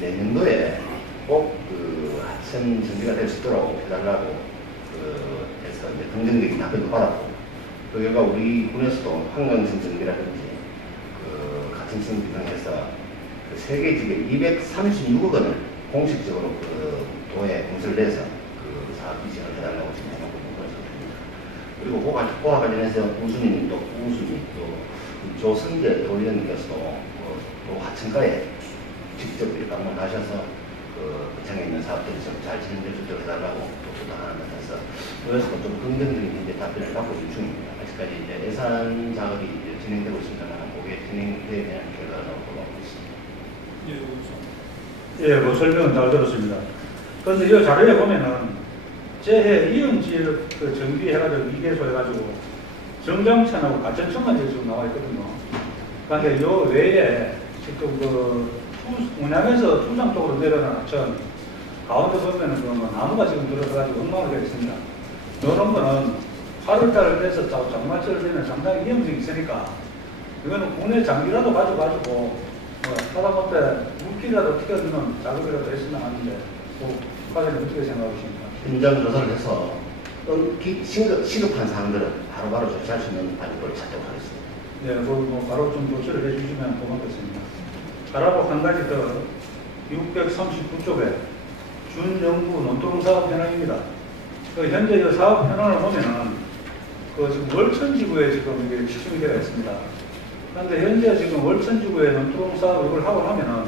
내년도에 꼭 하천 정비가 될 수 있도록 해달라고 해서 이제 긍정적인 답변도 받았고, 그 결과 우리 군에서도 한강천 정비라든지 하천천 비등해서 세계 지금 236억 원을 공식적으로 도에 공세를 내서 사업 이전을 해달라고 지금 해놓고 있는 그런 상태입니다. 그리고 그와 관련해서 우수님 또 조선재 도의원님께서도 또 하천가에 직접 이렇게 방문하셔서 구청에 있는 사업들이 좀 잘 진행될 수 있도록 해달라고 또 부탁하는 것 같아서 그래서 좀 긍정적인 이제 답변을 받고 있는 중입니다. 아직까지 이제 예산 작업이 이제 진행되고 있습니다만 그게 진행되에 대한 결과가 나오고 있습니다. 예, 설명은 잘 들었습니다. 그런데 이 자료에 보면은 재해 이은지역 정비해가지고 이개소 해가지고 정장천하고 가천천만 지금 나와 있거든요. 그러니까 요 외에 지금 운양에서 투상 쪽으로 내려가는 하천 가운데 보면은 나무가 지금 들어가가지고 엉망이 되어 있습니다. 이런 거는 8월달을 돼서 장마철을 되면 상당히 위험성이 있으니까 이거는 국내 장비라도 가져가지고 하다못해 물기라도 튀겨주는 작업이라도 했으면 하는데 과장님 어떻게 생각하십니까? 현장 조사를 해서 시급한 사항들은 바로바로 조치할 수 있는 방법을 찾도록 하겠습니다. 네, 바로 좀 조치를 해주시면 고맙겠습니다. 가라고 한 가지 더 639쪽에 준정부 논두렁 사업 현황입니다. 그 현재 그 사업 현황을 보면은 그 지금 월천지구에 지금 이게 집중이 되어 있습니다. 그런데 현재 지금 월천지구에 논두렁 사업 이걸 하고 하면은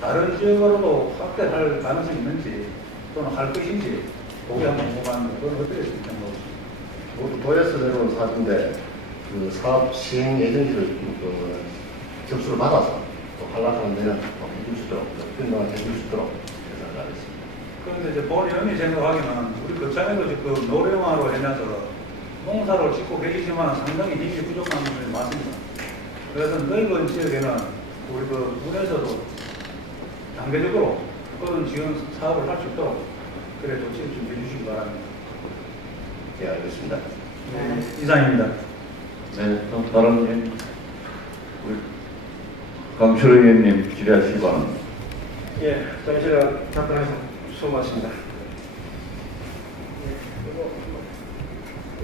다른 지역으로도 확대할 가능성이 있는지 또는 할 것인지 그게 한번 궁금합니다. 그건 어떻게 생각하십니까? 모두 도에서 내려온 사업인데 그 사업 시행 예정지를 그 접수를 받아서 또 한락하는 데는 또 해줄 수 있도록 변동을 해줄 수 있도록 계산을 하겠습니다. 그런데 이제 본의원이 생각하기는 우리 거창에도 지금 노령화로 해놔서 농사를 짓고 계시지만 상당히 힘이 부족한 분이 많습니다. 그래서 넓은 지역에는 우리 그 군에서도 단계적으로 그런 지원 사업을 할 수 있도록 그래 조치를 좀 해주시기 바랍니다. 예, 알겠습니다. 네, 이상입니다. 네, 또 다른 우리 강철호 의원님 질의하시기 바랍니다. 예, 잠시만 답변해서 수고 많습니다.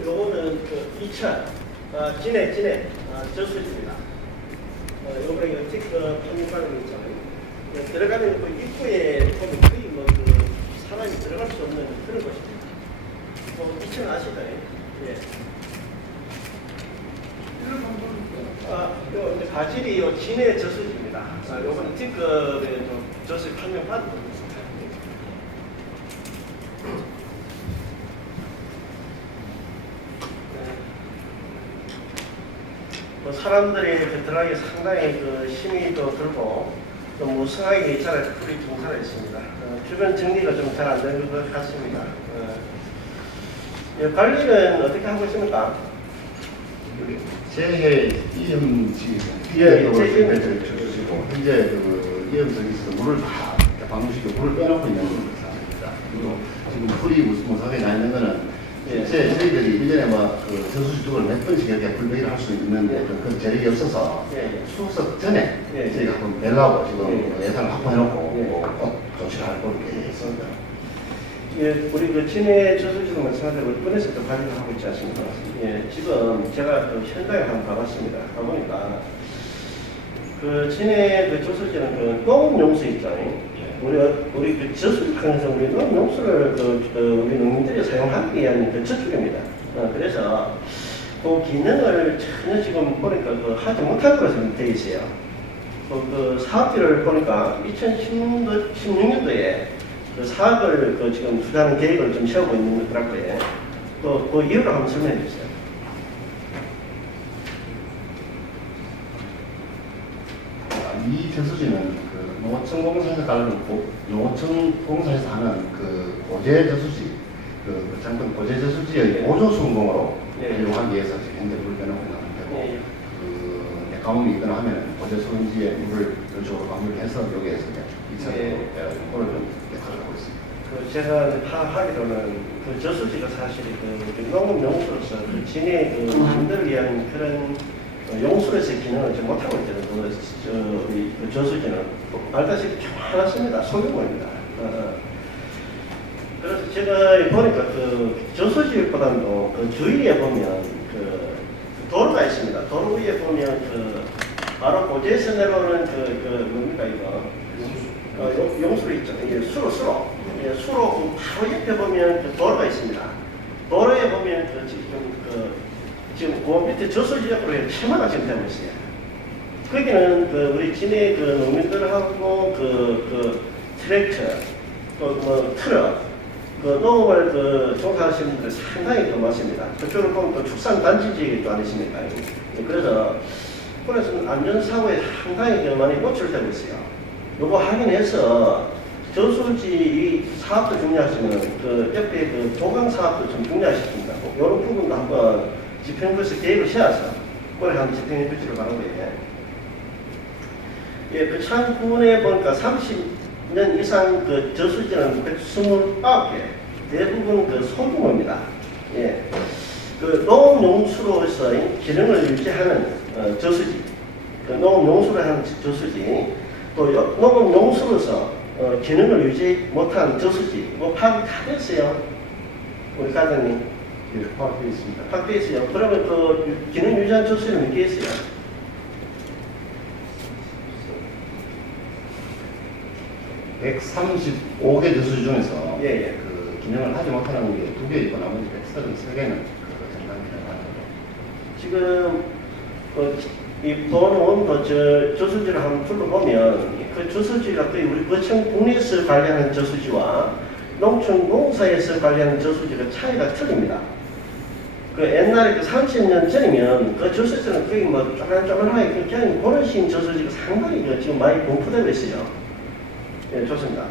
요거는 그 2차 진해 저수지입니다. 요번에 그 판매하는 있잖아요. 들어가면 그 입구에 보면 거의 뭐 그 사람이 들어갈 수 없는 그런 곳입니다. 뭐 2층 아시죠? 예. 요 이제 바질이 요 진해 저수지입니다. 요거는 T급의 좀 저수지 판명 받은 겁니다. 뭐 사람들이 그 들어가기 상당히 그 힘이 또 들고 또 무성하게 있잖아요. 불이 둥살아 있습니다. 주변 정리가 좀 잘 안 되는 것 같습니다. 관리는 어떻게 하고 있습니까? 제 이음지 예, 제 주시고 현재 그 이음석이 있어서 물을 다 방수시켜 물을 빼놓고 있는 상태입니다. 그리고 지금 불이 무성하게 나 있는 거는 실제 저희들이 1년에 뭐그 저수지 쪽을 몇 번씩 이렇게 불배기를 할 수 있는 그런 재력이 없어서 수석 전에 저희가 한번 내려고 지금 예산을 확보해놓고 꼭 조치를 할 거로 계획했습니다. 예, 우리 그 진해 저수지도 마찬가지로 일본에서도 관리를 하고 있지 않습니까? 예, 지금 제가 그 현장에 한번 가봤습니다. 가보니까 그 진해 그 저수지는 그 농업용수 있잖아요. 우리 그 저수지 하면서 우리 농업용수를 우리 농민들이 사용하기 위한 그 저축입니다. 그래서 그 기능을 전혀 지금 보니까 그 하지 못한 것으로 되어 있어요. 그 사업비를 보니까 2016년도에 그 사업을 그 지금 투자하는 계획을 좀 세우고 있는 거라고요. 그 이유를 한번 설명해 주세요. 이 저수지는 그 농어촌 공사에서 깔아놓고 농어촌 공사에서 하는 그 고제 저수지, 그 잠깐 고제 저수지의 보조 수공으로 이용하기 위해서 지금 현재 물을 빼놓고 있는 상태고, 그 가뭄이 있거나 하면 고제 수공지에 물을 이쪽으로 방류해서 여기에서 2차로 물을 좀 하고 있습니다. 그 제가 파악하기로는 그 저수지가 사실 그 농업용수로서 그 진해 그 농민들을 위한 그런 용수로서의 기능을 좀 못하고 있다는 그 저수지는 알다시피 많았습니다. 소규모입니다. 그래서 제가 보니까 그 저수지보다도 그 주위에 보면 그 도로가 있습니다. 도로 위에 보면 그 바로 고제에서 내려오는 뭡니까 이거 용수로 있잖아요. 이게 수로 예, 수로 그 바로 옆에 보면 그 도로가 있습니다. 도로에 보면 지금 그 밑에 저수지 옆으로 채마가 지금 되고 있어요. 거기는 그 우리 진해 그 농민들하고 그 트랙터, 뭐 트럭, 그 농업을 그 종사하시는 분들 상당히 더 많습니다. 그쪽으로 보면 또 축산 단지지도 아니십니까? 그래서 안전사고에 상당히 많이 노출되고 있어요. 요거 확인해서 저수지 이 사업도 중요하지만 그 옆에 그 도강 사업도 좀 중요하십니다. 이런 부분도 한번 집행부에서 계획을 세워서 그걸 한번 집행해 주시길 바라고요. 예, 그 창군에 보니까 30년 이상 그 저수지는 129개, 대부분 그 소규모입니다. 예, 그 농업용수로서 기능을 유지하는 저수지, 그 농업용수를 하는 저수지, 또 농업용수로서 기능을 유지 못한 저수지, 뭐 파악이 다 됐어요. 우리 과장님. 예, 파악되어 있습니다. 파악되어 있어요. 그러면 그 기능 유지한 저수지는 몇 개 있어요? 135개 저수지 중에서 예, 예. 그 기능을 하지 못하는 게 2개 있고 나머지 133개는 그 정상 기능을 하는 거죠. 지금 이 도는 저수지를 한번 둘러보면 그 저수지가 거의 우리 거청군에서 관리하는 저수지와 농촌공사에서 관리하는 저수지가 차이가 틀립니다. 그 옛날에 그 30년 전이면 그 저수지는 거의 뭐 쪼만쪼만하게 그냥 그런 식 저수지가 상당히 지금 많이 분포되고 있어요. 예, 좋습니다.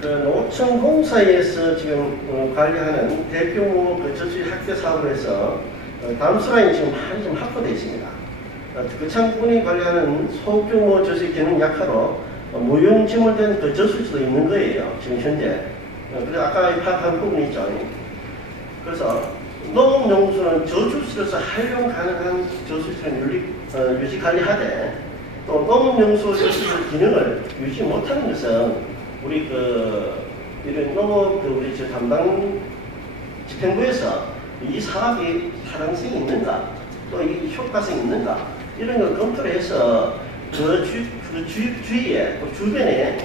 그 농촌공사에서 지금 관리하는 대규모 그 저수지 학교 사업을 해서 담수라인이 지금 많이 좀 확보되어 있습니다. 거창군이 관리하는 소규모 저수지 기능 약화로 무용지물된 그 저수지도 있는 거예요. 지금 현재. 그래서 아까 파악한 부분이 있죠. 그래서 농업용수는 저주지로서 활용 가능한 저수지를 유지 관리하되 또 농업용수 저수지 기능을 유지 못하는 것은 우리 이런 농업 우리 담당 집행부에서 이 사업이 타당성이 있는가, 또 이 효과성이 있는가, 이런 걸 검토를 해서 주위에, 주변에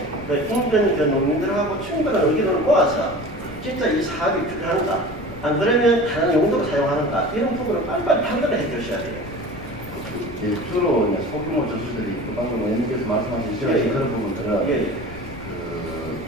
인근 농민들하고 충분한 의견을 모아서 진짜 이 사업이 필요한가, 안 그러면 다른 용도로 사용하는가, 이런 부분을 빨리빨리 판단을 해 주셔야 돼요. 예, 주로 이제 소규모 저수지들이 방금 의원님께서 말씀하신 그런 부분들은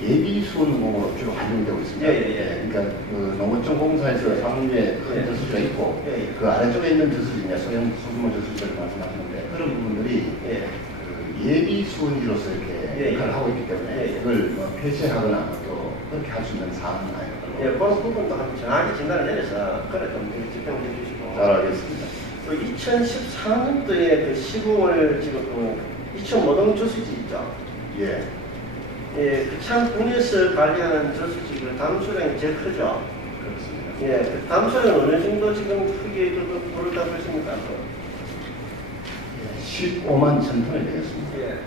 예비 수원공으로 주로 활용되고 있습니다. 그러니까 그 농어촌 공사에서 상류에 큰 저수지가 있고 그 아래쪽에 있는 저수지냐 소형 소규모 저수지를 말씀하시는데 그런 부분들이 그 예비 수원지로서 이렇게 역할을 하고 있기 때문에 그걸 뭐 폐쇄하거나 또 그렇게 할 수 있는 사항은 아니에요. 예, 그런 부분도 한번 정확히 진단을 내려서 그래 좀 집행을 해주시고. 잘 알겠습니다. 그 2014년도에 그 시공을 지금 2,5동 저수지 있죠. 예. 예, 거창군에서 관리하는 저수지 그 담수량이 제일 크죠. 그렇습니다. 예, 그 담수量어느 정도 지금 크게 물을 담고 있습니까? 15만 1,000톤이 되겠습니다. 예,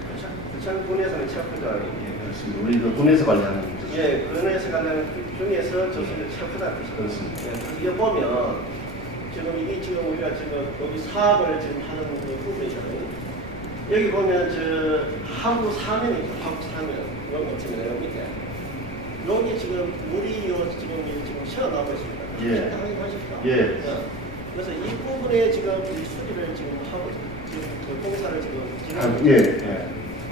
거창군에서는 최고 크죠. 예, 그렇습니다. 우리 그 군에서 관리하는 저수지. 예, 군에서 관리하는 그 중에서 저수지가 최고다. 그렇습니다. 예, 이거 보면 지금 이게 지금 우리가 지금 여기 사업을 지금 하는 그 부분이잖아요. 여기 보면 하부 사면이 있고 하부 사면. 여기 있습니다. 여기 밑에. 여기 지금 물이 지금 새어나오고 있습니다. 예. 확인하셨죠? 예. 그래서 이 부분에 지금 이 수리를 지금 하고 지금 그 공사를 지금 예.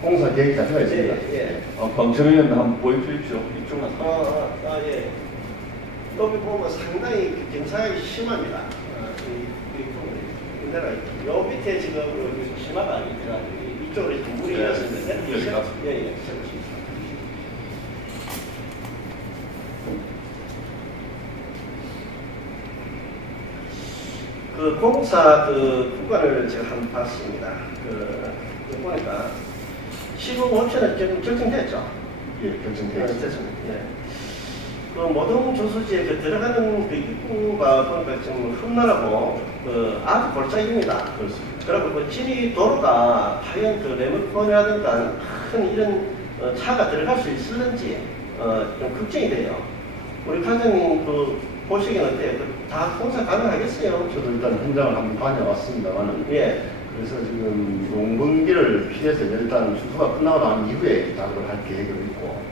공사 계획 자체가 있습니다. 예. 방청위원 한번 보여주십시오. 이쪽으로. 예. 여기 보면 상당히 경사가 심합니다. 요 밑에 지금 심화가 아니라 이쪽으로 물이 이었습니다. 예. 그 공사 구간을 제가 한번 봤습니다. 보니까 시공 업체는 지금 결정됐죠? 예, 결정되었습니다. 됐습니다. 예. 그 모동 저수지에 들어가는 그 입구가 보니까 좀 험난하고 아주 골짜기입니다. 그렇습니다. 그리고 그 지리 도로가 과연 레몬폰이라든가 큰 이런 차가 들어갈 수 있을는지 좀 걱정이 돼요. 우리 과장님 보시기는 어때요? 다 공사 가능하겠어요? 저도 일단 현장을 한번 다녀왔습니다만은 예. 그래서 지금 용분기를 피해서 일단 수소가 끝나고 난 이후에 작업을 할 계획으로 있고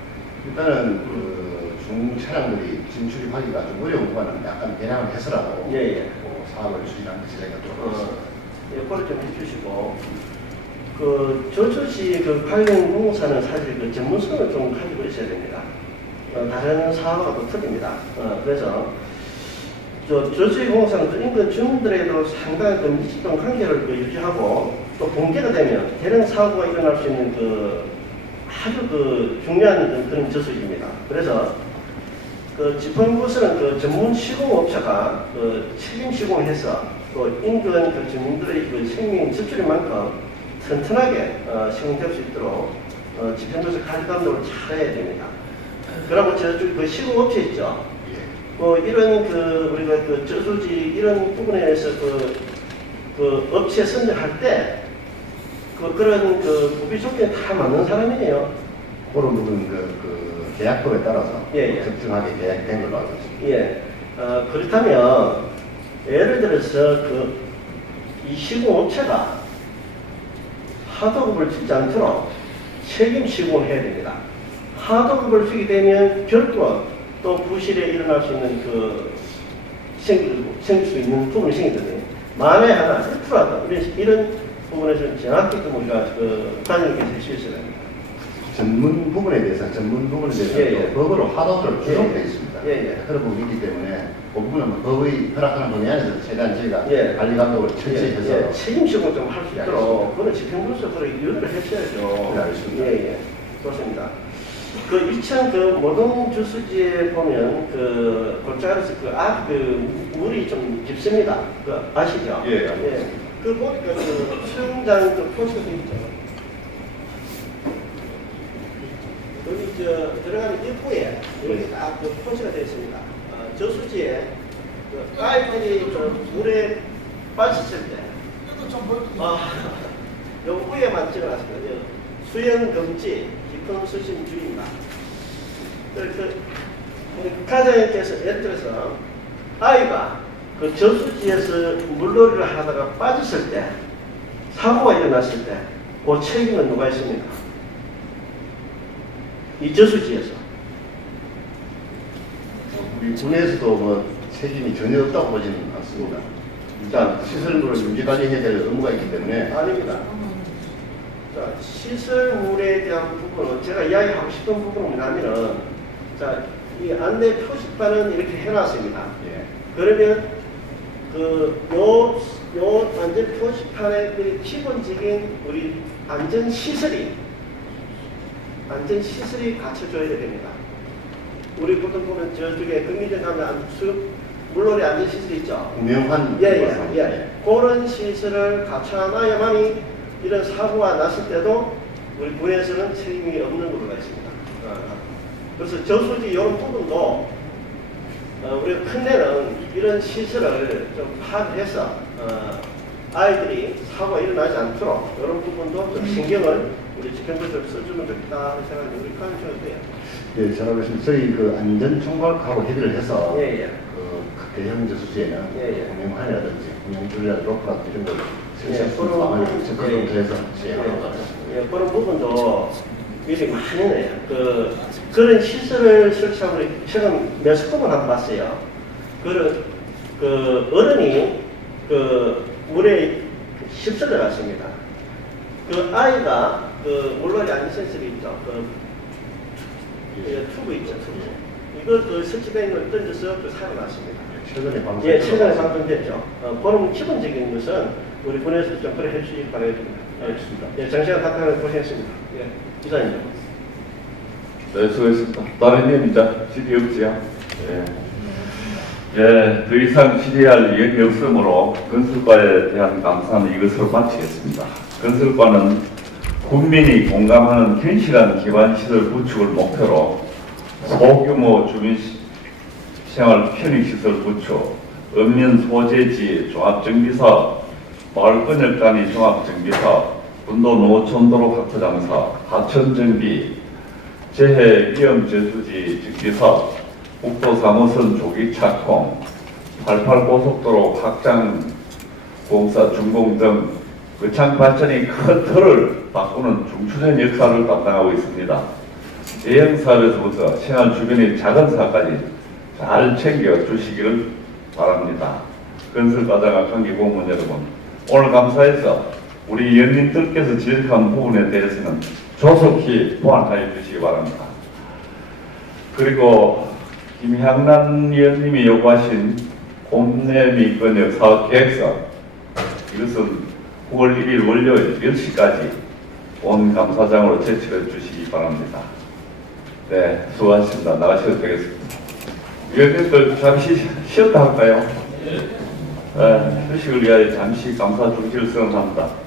일단은 중 차량들이 진출입하기가 좀 어려운 구간은 약간 배량을 해서라도 사업을 추진하는 시대가 들어왔습니다. 그걸 좀 해주시고 저수지 관련 공사는 사실 전문성을 좀 가지고 있어야 됩니다. 다른 사업하고 또 틀립니다. 그래서 저수지 공사는 인근 주민들에도 상당한 밀집된 관계를 유지하고 또 공개가 되면 대량 사고가 일어날 수 있는 아주 중요한 그런 저수지입니다. 그래서 집행부에서는 전문 시공업체가 책임 시공을 해서 또 인근 주민들의 생명 지출인 만큼 튼튼하게 시공될 수 있도록 집행부에서 관리 감독을 잘 해야 됩니다. 그리고 저쪽 시공업체 있죠. 이런 우리가 저수지 이런 부분에서 업체 선정할 때 그런 구비 조건에 다 맞는 사람이에요. 그런 부분 계약법에 따라서 적정하게 계약된 걸로 알고 있습니다. 예. 그렇다면 예를 들어서 이 시공업체가 하도급을 짓지 않도록 책임 시공을 해야 됩니다. 하도 그걸 쓰게 되면 결국은 또 부실에 일어날 수 있는 생길 수 있는 부분이 생기거든요. 만에 하나 1%라도 이런 부분에서는 정확히 우리가 단위를 해주실 수 있습니다. 전문 부분에 대해서 예, 예. 법으로 하도를 예, 규정되어 예. 있습니다. 예, 예. 그런 부분이 있기 때문에 그 부분은 법의 허락하는 범위 안에서 최대한 저희가 예. 관리 감독을 철저히 해서 예, 책임식을 좀 할 수 예, 있도록 알겠습니다. 그런 집행부로서 그런 유도를 해줘야죠. 네, 알겠습니다. 예, 예. 좋습니다. 그 2층 그 모동 주수지에 보면 그 골짜기에서 물이 좀 깊습니다. 그 아시죠? 예, 알겠습니다. 그 보니까 그 수영장 그 포스가 있죠. 여기 들어가는 입구에 여기 딱 그 포스가 되어 있습니다. 저수지에 그 아이들이 물에 빠졌을 때 요 위에만 찍어놨습니다. 수영 금지, 깊은 수심 주의입니다. 가장님께서 예를 들어서 아이가 그 저수지에서 물놀이를 하다가 빠졌을 때, 사고가 일어났을 때, 그 책임은 누가 있습니까? 이 저수지에서. 우리 군에서도 뭐 책임이 전혀 없다고 보지는 않습니다. 일단 시설물을 유지관리해야 될 의무가 있기 때문에 아닙니다. 자, 시설물에 대한 부분은 제가 이야기하고 싶은 부분은 뭐냐면은, 자, 이 안내 표시판은 이렇게 해놨습니다. 예. 그러면 요 안전 표시판의 그 기본적인 우리 안전 시설이 갖춰줘야 됩니다. 우리 보통 보면 저쪽에 경기장 가면 물놀이 안전 시설이 있죠. 분명한 예. 그런 시설을 갖춰놔야만이 이런 사고가 났을 때도 우리 군에서는 책임이 없는 걸로 있습니다. 그래서 저수지 이런 부분도 우리가 큰데는 이런 시설을 좀 파악해서 아이들이 사고가 일어나지 않도록 이런 부분도 좀 신경을 우리 집행부에서 써주면 좋겠다 하는 생각이 우리 가능성이 예, 전화하겠습니다. 저희 그 안전총괄하고 협의를 해서 예. 그 대형 저수지에는 예. 공영판이라든지 공영줄이라든지 로프라든지 이런 걸 예, 설치하는 그런 적극적으로 부분, 해서 시행하도록 하겠습니다. 예, 그런 부분도 일이 많이 해요. 그런 시설을 설치하고 최근 몇 건을 한번 봤어요. 어른이 물에 휩쓸려 갔습니다. 아이가 물놀이 안전센서리 있죠. 튜브 있죠, 튜브. 이걸 설치된 걸 던져서 살아났습니다. 최근에 방송. 예, 최근에 방송됐죠. 그런 기본적인 것은 우리 군에서 좀 그래 해주시기 바랍니다. 알겠습니다. 예, 장시간 답변을 고생했습니다. 예, 이사님. 네, 수고했습니다. 다른 의원이자 질의 없지요? 예, 더 이상 질의할 의견이 없으므로 건설과에 대한 감사는 이것으로 마치겠습니다. 건설과는 국민이 공감하는 견실한 기반시설 구축을 목표로 소규모 주민생활 편의시설 구축, 읍면 소재지 종합정비사업, 마을건역 단위 종합정비사업, 분도 노천도로 확보장사업, 하천정비, 재해 위험 저수지 정비사업, 국도 3호선 조기 착공, 88고속도로 확장 공사 준공 등 거창 발전이 큰 틀을 바꾸는 중추적 역할을 담당하고 있습니다. 대형 사업에서부터 생활 주변의 작은 사업까지 잘 챙겨 주시기를 바랍니다. 건설과장과 관계 공무원 여러분, 오늘 감사해서 우리 의원님들께서 지적한 부분에 대해서는 조속히 보완하여 주시기 바랍니다. 그리고 김향란 의원님이 요구하신 곰내미 건역 사업 계획서, 이것은 9월 1일 월요일 10시까지 온 감사장으로 제출해 주시기 바랍니다. 네, 수고하셨습니다. 나가셔도 되겠습니다. 의원님들 잠시 쉬었다 할까요? 네, 휴식을 위하여 잠시 감사 중지를 선언합니다.